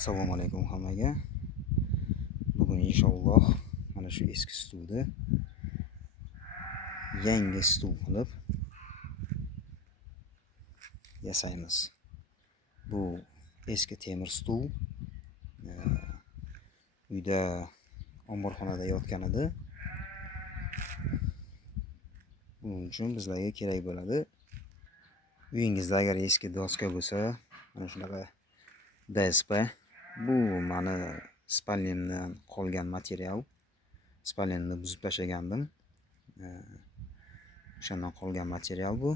Assalomu alaykum hammaga. Bugun inshaalloh mana shu eski stulni yangi stul qilib yasaymiz. Bu eski temir stul. Uyda omborxonada yotgan edi. Buning uchun bizlarga kerak bo'ladi. Uyingizda agar eski doska bo'lsa, mana shunaqa DSP. Bu meni spalnimdan qolgan material. Spalnimni buzib tashlagandim. O'shandan qolgan material bu.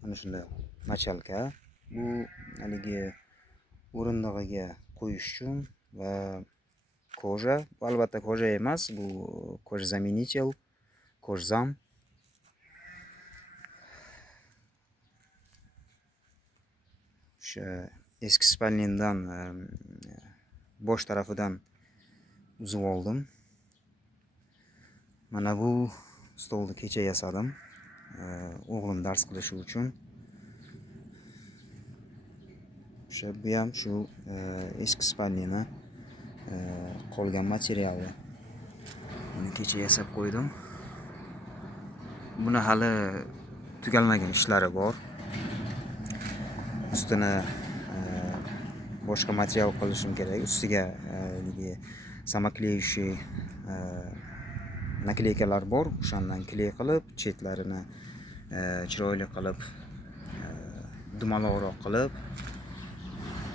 Mana shunday machalka. Bu haligi o'rindig'iga qo'yish uchun va koja. Bu albatta koja emas, bu koja zaменитель, kojzam. O'sha eski spalnimdan bosh tarafidan uzib oldim. Mana bu stolni kecha yasadim. O'g'lim dars qilishi uchun. Bu ham shu eski spalnini qolgan materiali. Buni kecha yasab qo'ydim. Buni hali tugalmagan ishlari bor. Ustini boshqa material qilishim kerak. Ustiga samoklеющий nakleykalar bor. O'shandan kley qilib, chetlarini chiroyli qilib, dumaloqroq qilib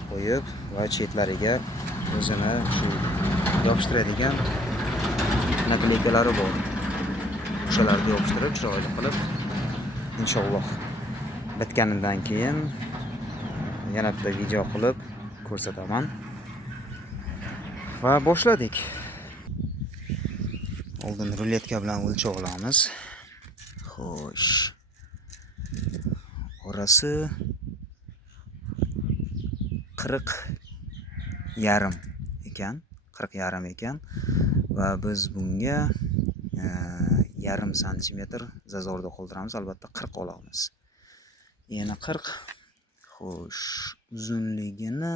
qo'yib va chetlariga o'zini shu yopishtiradigan nakleykalari bor. O'shalarga yopishtirib, chiroyli qilib, inshaalloh bitganidan keyin yana bitta video qilib ko'rsataman. Va boshladik. Oldin ruletka bilan o'lchab olamiz. Xo'sh. Orasi 40,5 ekan. 40,5 ekan. Va biz bunga yarim santimetr zazorda qoldiramiz. Albatta 40 olamiz. Yana 40. Xo'sh, uzunligini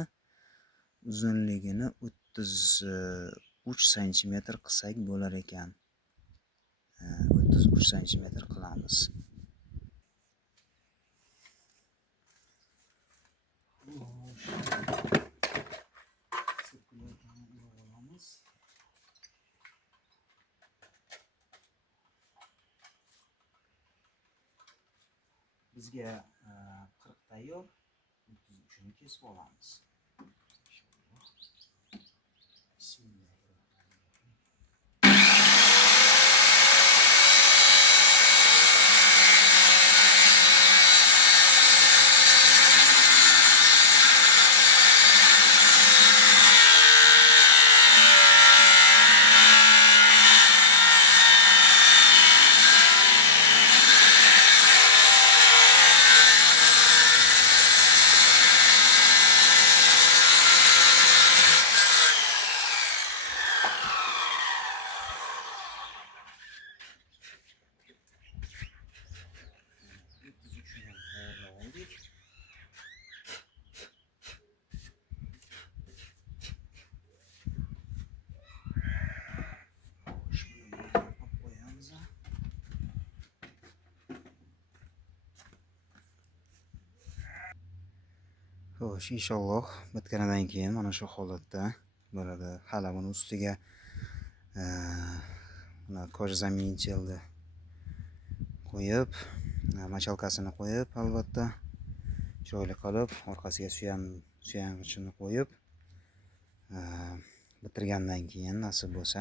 33 santimetr qilsak bo'lar ekan. 33 santimetr qilamiz. Bizga 40 tayyor, 33 ni kesib olamiz. Xo'sh, inshaalloh bitganidan keyin mana shu holatda bo'ladi. Hali buni ustiga mana koja zaменительni qo'yib, machalkasini qo'yib, albatta chiroyli qilib, orqasiga suyangichini qo'yib, bitirgandan keyin nasib bo'lsa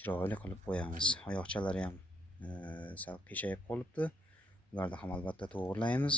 chiroyli qilib qo'yamiz. Oyoqchalari ham sal qiyshayib qolibdi. Ularni ham albatta to'g'rilaymiz.